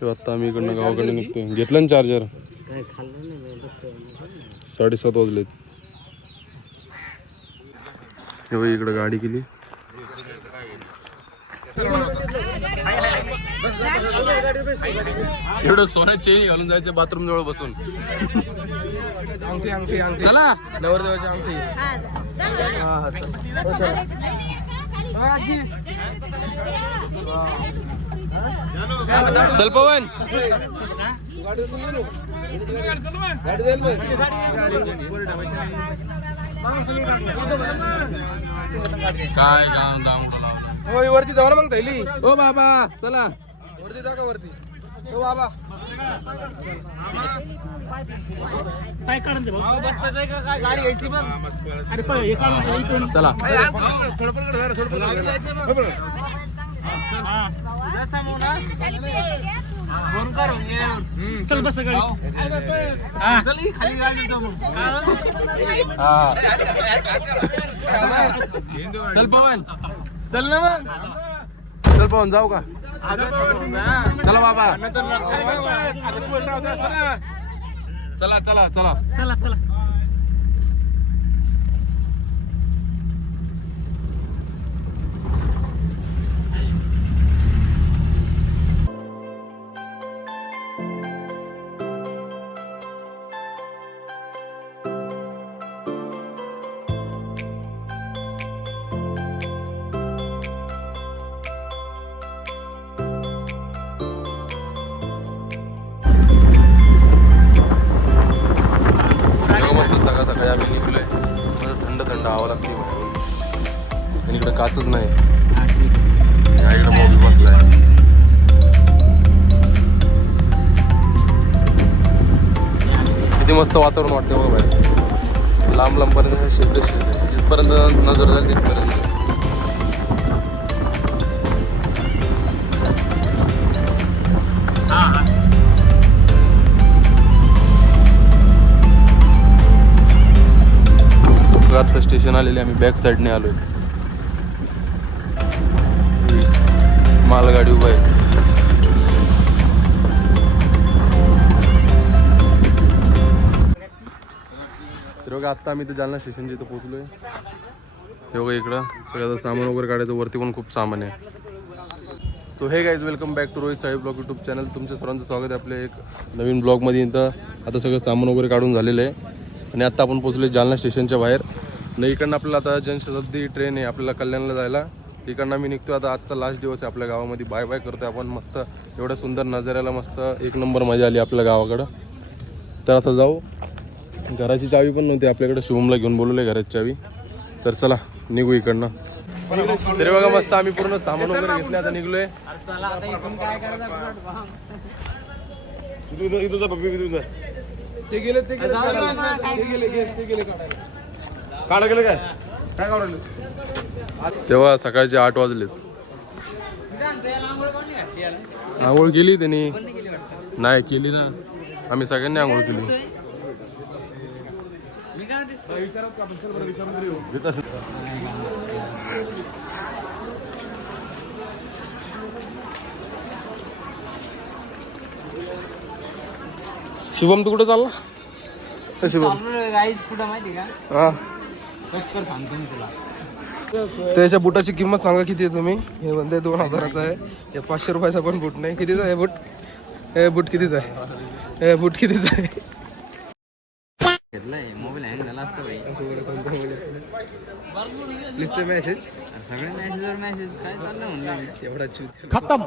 तेव्हा आता आम्ही इकडनं गावाकडे निघतोय. घेतलं ना चार्जर काय खाल्लं नाही मी लक्ष साडेसात वाजलेत. इकडं गाडी केली एवढं सोन्यात चेन घालून जायचं बाथरूम जवळ बसून. अंगठी. अंगठी अंगठी चला. नवरदेवाची अंगठी हा हा. चल. चल पवन. काय गाव गाव होय वरती जाऊ ना मग थैली. हो बाबा चला. वरती जा का वरती? हो बाबा. काय काढून दे भाऊ बसतात का काय गाडी घ्यायची मग अरे. चला थोडं थोडं फोन चल बस गाडी चल ही खाली गाडी चल पवन चल ना मग चल पवन जाऊ का चला बाबा चला चला चला. चला चला. इकडे काचच नाही. इकडे मोबी बसलाय. किती मस्त वातावरण वाटते बघा बाहेर लांब लांबपर्यंत शेकडे शेकडे जिथपर्यंत नजर जाईल तिथपर्यंत. आता स्टेशन आलेले आम्ही. बॅक साईडने आलोय. मालगाडी उभा आहे. तर बघा आत्ता आम्ही तर जालना स्टेशनच्या इथं पोहोचलोय. हे बघा इकडं सगळ्याचं सामान वगैरे काढायचं वरती पण खूप सामान आहे. So hey guys welcome back to Rohit Sai vlog YouTube channel तुमच्या सर्वांचं स्वागत आहे आपल्या एक नवीन ब्लॉगमध्ये इथं. आता सगळं सामान वगैरे काढून झालेलं आहे. आणि आत्ता आपण पोहोचलो जालना स्टेशनच्या बाहेर. आणि इकडनं आपल्याला आता जनशताब्दी ट्रेन आहे आपल्याला कल्याणला जायला. तिकडनं आम्ही निघतो आता आजचा लास्ट दिवस आहे आपल्या गावामध्ये. बाय बाय करतोय आपण. मस्त एवढ्या सुंदर नजाऱ्याला मस्त एक नंबर मजा आली आपल्या गावाकडं. तर आता जाऊ. घराची चावी पण नव्हती. आपल्याकडे शुभमला घेऊन बोलवले घराची चावी. तर चला निघू इकडनं. तरी बघा मस्त आम्ही पूर्ण सामान वगैरे घेतले आता निघलोय. ते गेले ते गेले. ते गेले ते गेले. काढा गेले काय? काय काढायला तेव्हा सकाळचे आठ वाजलेत. आंघोळ केली त्यांनी? नाही केली ना. आम्ही सगळ्यांनी आंघोळ केली. शुभम तू कुठं चालला? शुभम कुठं माहिती का? हा. सांगतो मी तुला. त्याच्या बुटाची किंमत सांगा किती आहे तुम्ही? हे म्हणते दोन हजाराचा आहे. हे पाचशे रुपयाचा पण बूट नाही. कितीचा आहे बूट? हे बूट कितीचा आहे? हे बूट कितीचा आहे? मोबाईल हँग झाला असता भाई लिस्ट मेसेज अरे सगळे मॅसेजवर मॅसेज काय चाललं म्हणलं मी? एवढा चूत खतम.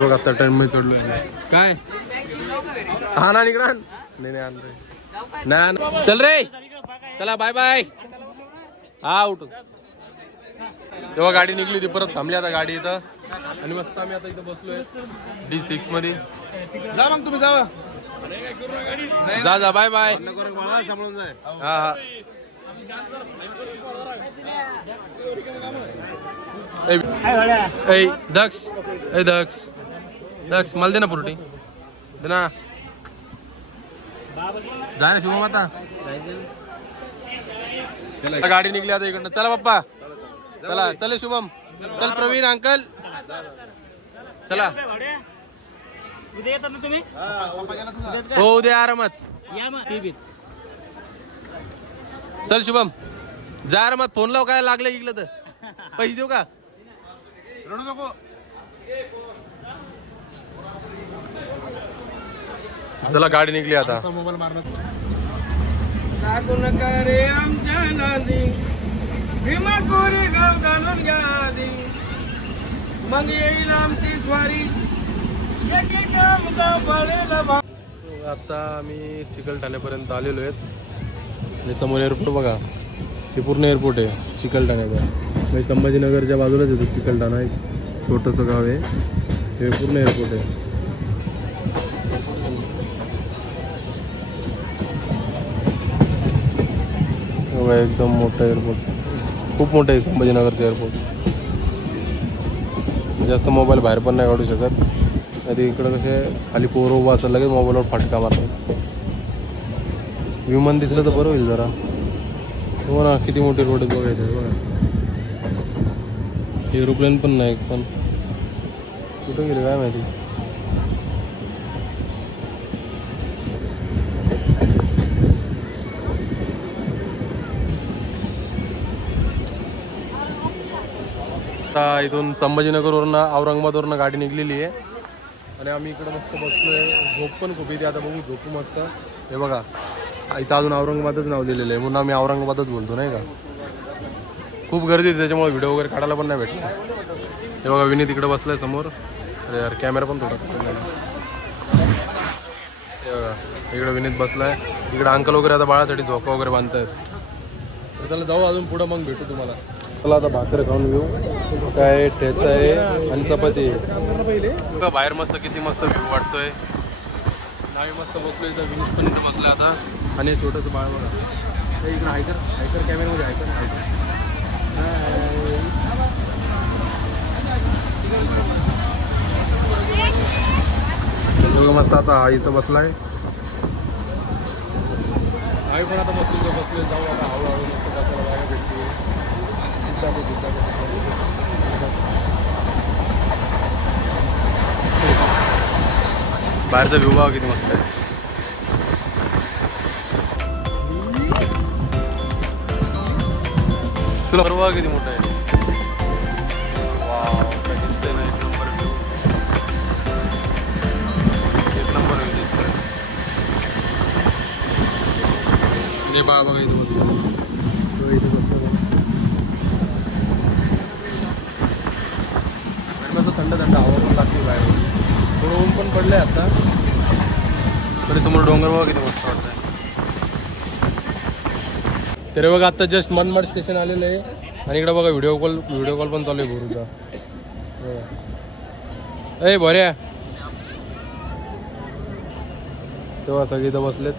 बघ आता टाइममध्ये चढलोय. काय? हा ना निकडा नाही नाही आणतोय. नाही आण- चल रे. चला बाय बाय हा उठ. तेव्हा गाडी निघली होती परत थांबली आता गाडी इथं. आणि मस्त आम्ही आता इथं बसलोय. डी सिक्समध्ये. जा मग तुम्ही जावा जा जा बाय बाय हा हा. ए, दक्ष ए दक्ष दक्ष मला दे ना पुरटी ना जा ना शुभम आता। आता गाडी निघली आता इकडनं. चला पप्पा. चला चले शुभम. चल प्रवीण अंकल. चला. उद्या येतात ना तुम्ही हो उद्या आरामात या मग चल शुभम. जा आरामात फोन लाव काय लागलं इकलं तर. पैसे देऊ का? रडू नको चला गाडी निघली आता मोबाईल मारणं टाकू नका रे आमच्या नादी भीमा कोरी गाव घालून घ्या आधी मग येईल आमची स्वारी. एकेक आमचा पडेल भा आता आम्ही चिकलठाण्यापर्यंत आलेलो आहेत. आणि समोर एअरपोर्ट बघा. हे पूर्ण एअरपोर्ट आहे चिकलठाण्याचा म्हणजे संभाजीनगरच्या बाजूलाच येतो चिकलठाणा एक छोटंसं गाव आहे. हे पूर्ण एअरपोर्ट आहे. बघा, एकदम मोठं एअरपोर्ट खूप मोठं आहे संभाजीनगरचं एअरपोर्ट जास्त मोबाईल बाहेर पण नाही काढू शकत. नाही इकडं कसे खाली पोर उभा असं लगेच मोबाईलवर फटका मारतात. विमान दिसलं तर बरं होईल जरा. हो ना किती मोठी रोड आहेत बघायचे बघा. एरोप्लेन पण नाही पण. कुठं गेले काय माहिती? आता इथून संभाजीनगरवरून औरंगाबादवरून गाडी निघलेली आहे. आणि आम्ही इकडं मस्त बसलोय. झोप पण खूप येते. आता बघू झोपू मस्त. हे बघा इथं अजून औरंगाबादच नाव लिहिलेलं आहे. म्हणून आम्ही औरंगाबादच बोलतो नाही का? खूप गर्दी होती त्याच्यामुळे व्हिडिओ वगैरे काढायला पण नाही भेटला. हे बघा विनीत इकडे बसलाय समोर. अरे यार कॅमेरा पण थोडा पकडला हे बघा इकडे विनीत बसलाय. इकडं अंकल वगैरे आता बाळासाठी झोका वगैरे बांधतायत. तर चला जाऊ अजून पुढं मग भेटू तुम्हाला. चला आता भाकर खाऊन घेऊ. काय ठेचा आहे आणि चपाती आहे. बाहेर मस्त किती मस्त व्ह्यू वाटतोय. नावी मस्त बसलोय इथं विनीस पण इथं बसलाय आता. आणि छोटंसं बाळ बघा. हे इकडं हायकर हायकर कॅमेरामध्ये हायकर हायकर बघा मस्त आता हा इथं बसलाय. आई पण आता बसलो बसलो जाऊ आता हळूहळू मस्त बसायला जागा भेटते जिद्दा ते जिद्दा ते. बाहेरचा व्ह्यू बघा किती मस्त आहे तुला बरोबर किती मोठं आहे वाव, डोंगर बघा किती मस्त वाटतंय तरी बघा आता जस्ट मनमाड स्टेशन आलेलं आहे. आणि इकडे बघा व्हिडिओ कॉल व्हिडिओ कॉल पण चालू आहे भरूचा. हो. ए बऱ्या तेव्हा सगळे इथं बसलेत.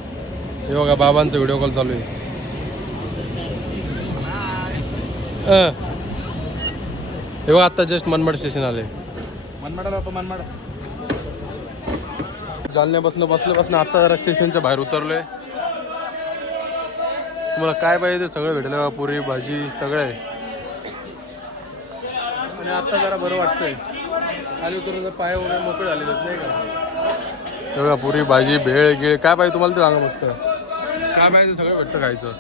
हे बघा बाबांचा व्हिडिओ कॉल चालू आहे. हे बघा आता जस्ट मनमाड स्टेशन आले मनमाडा मनमाड जालन्यापासून बसल्यापासून आता जरा स्टेशनच्या बाहेर उतरलोय. तुम्हाला काय पाहिजे ते सगळं भेटलं बा पुरी भाजी सगळं आहे. आणि आता जरा बरं वाटतंय. खाली उतरून जर पाय वगैरे मोकळे झालेले नाही का? सगळं पुरी भाजी भेळ गिळ काय पाहिजे तुम्हाला ते सांगा फक्त. काय पाहिजे सगळं भेटतं खायचं.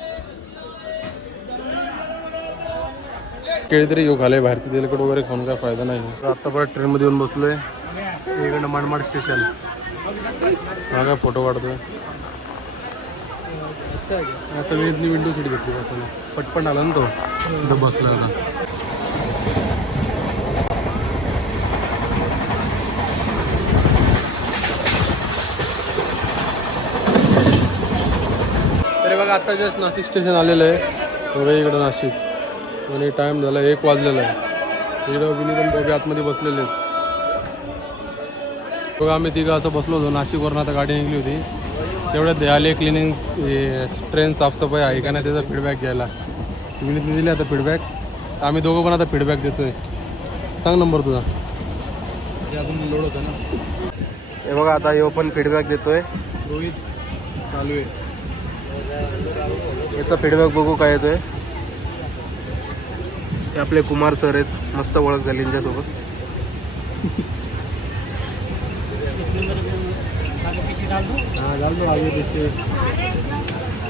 केळी तरी येऊ खाले बाहेरचं तेलकट वगैरे खाऊन काय फायदा नाही. आता परत ट्रेनमध्ये येऊन बसलोय. इकडं मनमाड स्टेशन हा काय फोटो काढतोय? आता मी इथली विंडो सीट घेतली बसायला. पटपट आला ना तो. इथं बसला आता. तरी बघा आता जस्ट नाशिक स्टेशन आलेलं आहे. बघा इकडं नाशिक. आणि टाईम झाला एक वाजलेला आहे. इकडं विनी पण बॉबी आतमध्ये बसलेले आहेत. बघा आम्ही तिघं असं बसलो होतो. नाशिकवरून आता गाडी निघली होती. तेवढ्यात आले क्लिनिंग ट्रेन साफसफाई आहे का नाही त्याचा फीडबॅक घ्यायला. विनीतने दिले आता फीडबॅक आम्ही दोघं पण आता फीडबॅक देतोय. सांग नंबर तुझा. अजून लोड होतं ना. हे बघा आता यो पण फीडबॅक देतोय. रोहित चालू आहे. याचा फीडबॅक बघू काय येतोय. हे आपले कुमार सर आहेत. मस्त ओळख झाली यांच्यासोबत.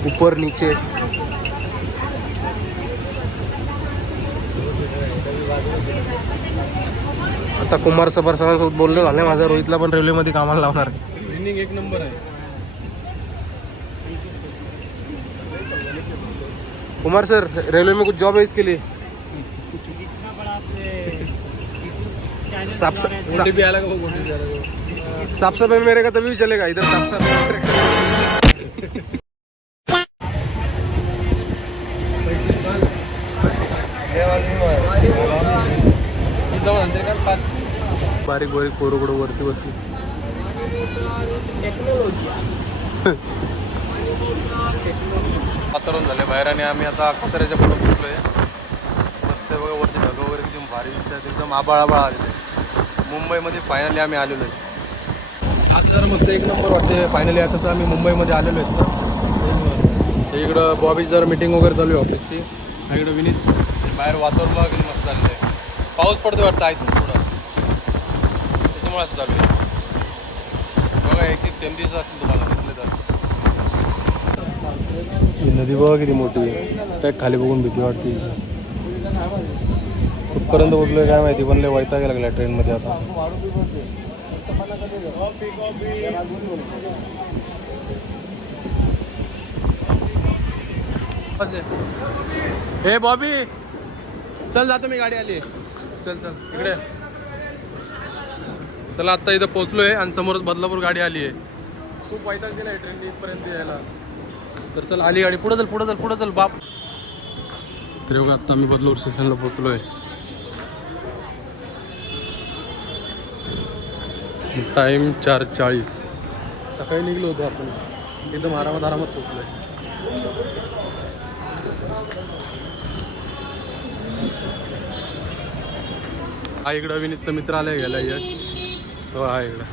ऊपर नीचे। आता कुमार सबर सरांसोबत बोलणं झालं माझा रोहितला पण रेल्वेमध्ये कामाला लावणार एक नंबर आहे. कुमार सर रेलवे में कुछ जॉब है इसके लिए? साफ साफ सफाई मेरे का तभी भी चलेगा इधर साफ सफाई बारीक बारीक कोरगडो वरती बसली. वातावरण झाले बाहेर आणि आम्ही आता कचऱ्याच्या पुढे बसलोय मस्त बघा वरती ढग वगैरे किती भारी दिसतात. एकदम आबाळ आबाळ आलेले मुंबईमध्ये फायनली आम्ही आलेलो आहे. आता जरा मस्त एक नंबर वाटते फायनली आता आम्ही मुंबईमध्ये आलेलो आहेत ना इकडं बॉबी जरा मिटिंग वगैरे चालू आहे ऑफिसची इकडं विनीत बाहेर वातावरण बघा मस्त चाललं आहे पाऊस पडतो वाटतं आहे थोडं त्याच्यामुळे असं चालू आहे. बघा एक एक थेंब असेल तुम्हाला दिसले तर. ही नदी बघा किती मोठी आहे. काय खाली बघून भीती वाटते कुठपर्यंत पोचलोय काय माहिती पण लय वैताग लागला ट्रेनमध्ये आता. हे बॉबी चल जातो मी गाडी आली. चल चल इकडे. चला आत्ता इथं पोचलोय आणि समोरच बदलापूर गाडी आली आहे. खूप वैताग गेला आहे ट्रेन इथपर्यंत यायला. तर चल आली गाडी. पुढे चल पुढे चल पुढे चल बाप. तर बघा आत्ता मी बदलापूर स्टेशनला पोचलोय टाईम चार चाळीस. सकाळी निघलो होतो आपण. एकदम आरामात आरामात पोहोचलोय. हा इकडं विनीतचा मित्र आलाय गेला यश. हो हा इकडं.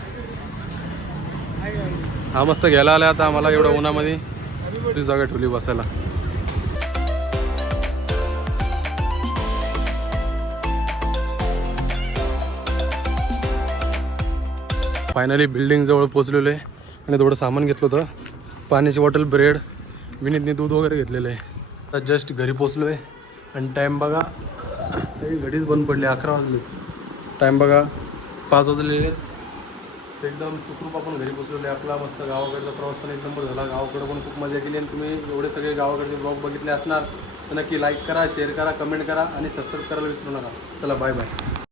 हा मस्त घ्यायला आलाय आता आम्हाला एवढं उन्हामध्ये. दुसरी जागा ठेवली बसायला. फायनली बिल्डिंगजवळ पोचलेलो आहे. आणि थोडं सामान घेतलं होतं. पाण्याची बॉटल ब्रेड विनीतने दूध वगैरे घेतलेलं आहे. आता जस्ट घरी पोचलो आहे आणि टाईम बघा घडीच बंद पडली अकरा वाजले. टाईम बघा पाच वाजलेले आहेत. एकदम सुखरूप आपण घरी पोचलेलो आहे. आपला मस्त गावाकडचा प्रवास पण एक नंबर झाला. गावाकडं पण खूप मजा केली. आणि तुम्ही एवढे सगळे गावाकडचे ब्लॉग बघितले असणार. तर नक्की लाईक करा शेअर करा कमेंट करा आणि सबस्क्राईब करायला विसरू नका. चला बाय बाय